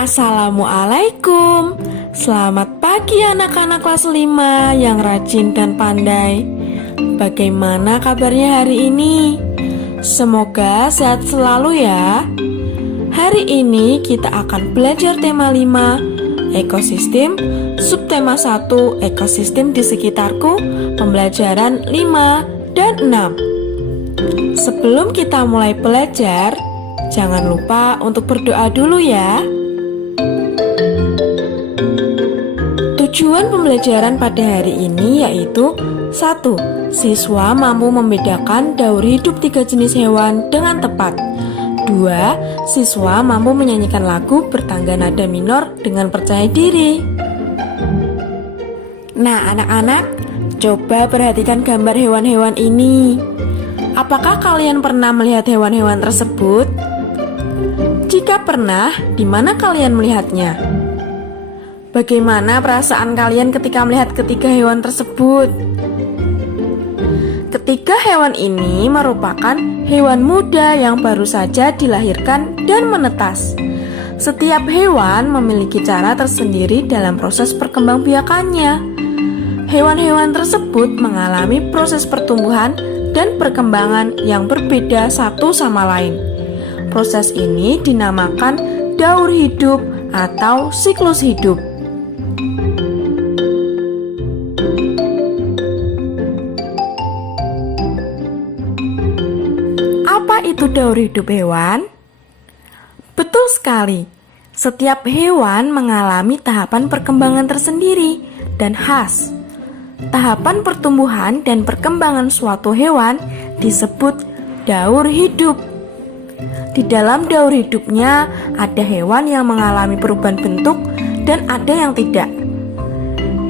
Assalamualaikum. Selamat pagi anak-anak kelas 5 yang rajin dan pandai. Bagaimana kabarnya hari ini? Semoga sehat selalu ya. Hari ini kita akan belajar tema 5, ekosistem, subtema 1, ekosistem di sekitarku, pembelajaran 5 dan 6. Sebelum kita mulai belajar, jangan lupa untuk berdoa dulu ya. Tujuan pembelajaran pada hari ini yaitu 1. Siswa mampu membedakan daur hidup 3 jenis hewan dengan tepat. 2. Siswa mampu menyanyikan lagu bertangga nada minor dengan percaya diri. Nah anak-anak, coba perhatikan gambar hewan-hewan ini. Apakah kalian pernah melihat hewan-hewan tersebut? Jika pernah, di mana kalian melihatnya? Bagaimana perasaan kalian ketika melihat ketiga hewan tersebut? Ketiga hewan ini merupakan hewan muda yang baru saja dilahirkan dan menetas. Setiap hewan memiliki cara tersendiri dalam proses perkembangbiakannya. Hewan-hewan tersebut mengalami proses pertumbuhan dan perkembangan yang berbeda satu sama lain. Proses ini dinamakan daur hidup atau siklus hidup. Apa itu daur hidup hewan? Betul sekali. Setiap hewan mengalami tahapan perkembangan tersendiri dan khas. Tahapan pertumbuhan dan perkembangan suatu hewan disebut daur hidup. Di dalam daur hidupnya ada hewan yang mengalami perubahan bentuk dan ada yang tidak.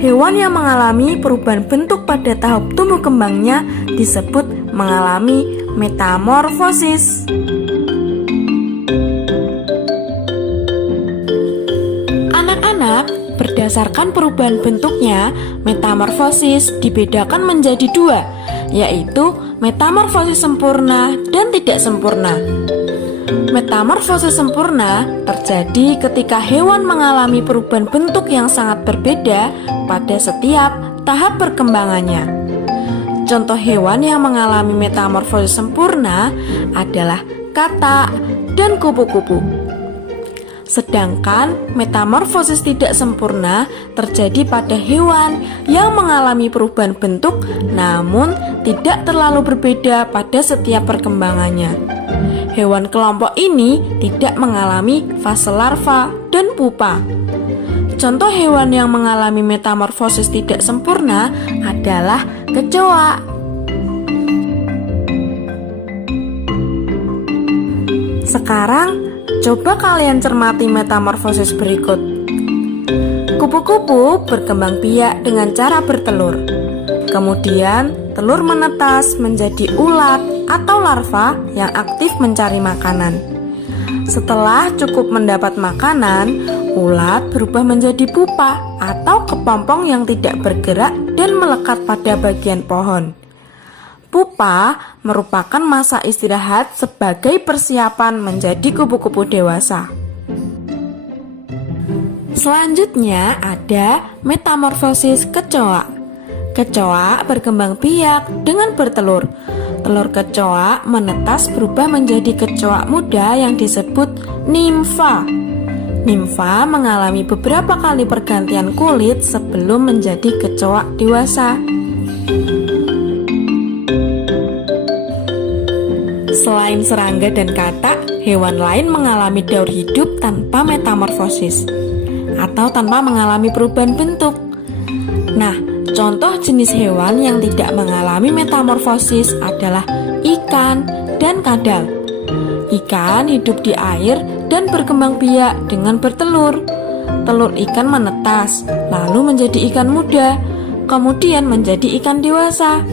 Hewan yang mengalami perubahan bentuk pada tahap tumbuh kembangnya disebut mengalami metamorfosis. Anak-anak, berdasarkan perubahan bentuknya, metamorfosis dibedakan menjadi 2, yaitu metamorfosis sempurna dan tidak sempurna. Metamorfosis sempurna terjadi ketika hewan mengalami perubahan bentuk yang sangat berbeda pada setiap tahap perkembangannya. Contoh hewan yang mengalami metamorfosis sempurna adalah katak dan kupu-kupu. Sedangkan metamorfosis tidak sempurna terjadi pada hewan yang mengalami perubahan bentuk namun tidak terlalu berbeda pada setiap perkembangannya. Hewan kelompok ini tidak mengalami fase larva dan pupa. Contoh hewan yang mengalami metamorfosis tidak sempurna adalah kecoa. Sekarang, coba kalian cermati metamorfosis berikut. Kupu-kupu berkembang biak dengan cara bertelur. Kemudian, telur menetas menjadi ulat atau larva yang aktif mencari makanan. Setelah cukup mendapat makanan, ulat berubah menjadi pupa atau kepompong yang tidak bergerak dan melekat pada bagian pohon. Pupa merupakan masa istirahat sebagai persiapan menjadi kupu-kupu dewasa. Selanjutnya ada metamorfosis kecoa. Kecoa berkembang biak dengan bertelur. Telur kecoa menetas berubah menjadi kecoa muda yang disebut nimfa. Nimfa mengalami beberapa kali pergantian kulit sebelum menjadi kecoa dewasa. Selain serangga dan katak, hewan lain mengalami daur hidup tanpa metamorfosis atau tanpa mengalami perubahan bentuk. Nah, contoh jenis hewan yang tidak mengalami metamorfosis adalah ikan dan kadal. Ikan hidup di air dan berkembang biak dengan bertelur. Telur ikan menetas, lalu menjadi ikan muda, kemudian menjadi ikan dewasa.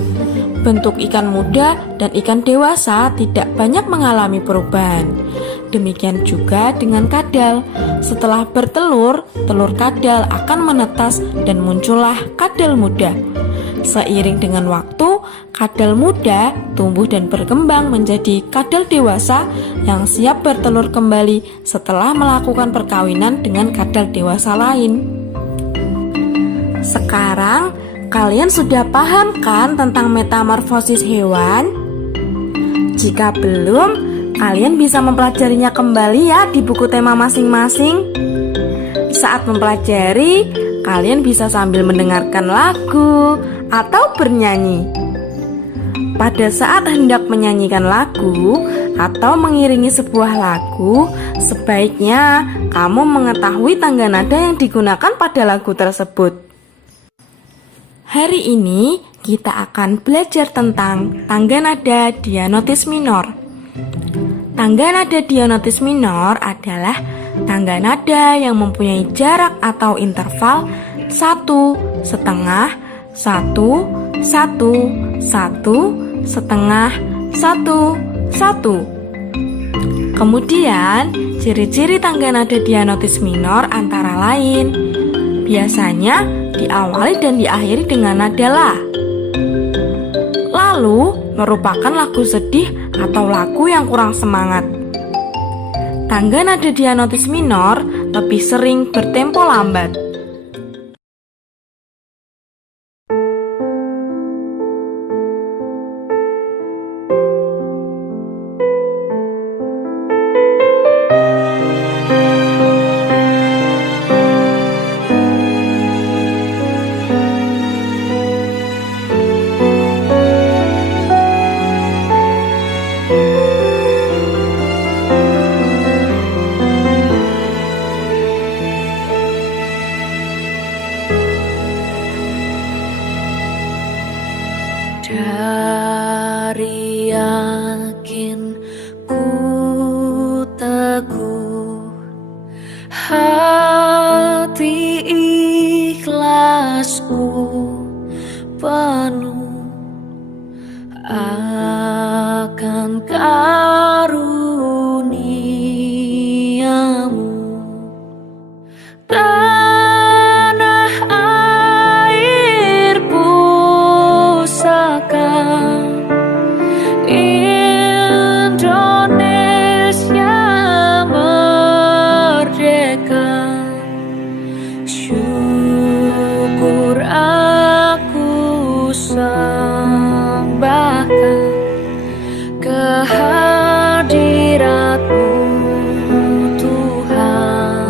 Bentuk ikan muda dan ikan dewasa tidak banyak mengalami perubahan. Demikian juga dengan kadal. Setelah bertelur, telur kadal akan menetas dan muncullah kadal muda. Seiring dengan waktu, kadal muda tumbuh dan berkembang menjadi kadal dewasa yang siap bertelur kembali setelah melakukan perkawinan dengan kadal dewasa lain. Sekarang, kalian sudah paham kan tentang metamorfosis hewan? Jika belum, kalian bisa mempelajarinya kembali ya di buku tema masing-masing. Saat mempelajari, kalian bisa sambil mendengarkan lagu atau bernyanyi. Pada saat hendak menyanyikan lagu atau mengiringi sebuah lagu, sebaiknya kamu mengetahui tangga nada yang digunakan pada lagu tersebut. Hari ini kita akan belajar tentang tangga nada dianotis minor. Tangga nada dianotis minor adalah tangga nada yang mempunyai jarak atau interval 1, setengah, 1, 1, 1, setengah, 1, 1. Kemudian, ciri-ciri tangga nada dianotis minor antara lain biasanya diawali dan diakhiri dengan nada la. Lalu, merupakan lagu sedih atau lagu yang kurang semangat. Tangga nada dianotis minor lebih sering bertempo lambat. Dari yakin ku teguh, hati ikhlasku penuh akan karuniamu. Tanah air pusaka Indonesia merdeka, syukur aku sembahkan kehadirat-Mu Tuhan.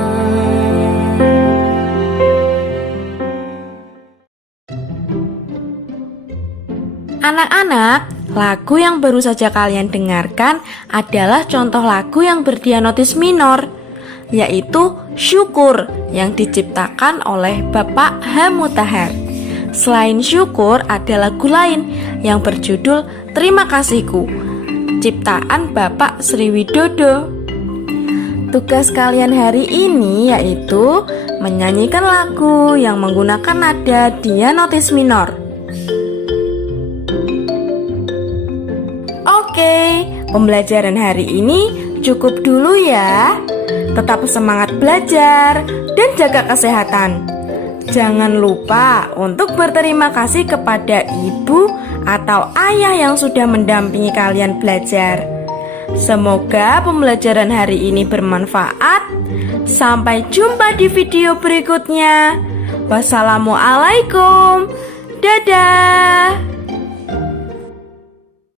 Anak-anak, lagu yang baru saja kalian dengarkan adalah contoh lagu yang berdianotis minor, yaitu Syukur yang diciptakan oleh Bapak H. Mutahar. Selain Syukur, ada lagu lain yang berjudul Terima Kasihku, ciptaan Bapak Sri Widodo. Tugas kalian hari ini yaitu menyanyikan lagu yang menggunakan nada dianotis minor. Oke, pembelajaran hari ini cukup dulu ya. Tetap semangat belajar dan jaga kesehatan. Jangan lupa untuk berterima kasih kepada ibu atau ayah yang sudah mendampingi kalian belajar. Semoga pembelajaran hari ini bermanfaat. Sampai jumpa di video berikutnya. Wassalamualaikum. Dadah.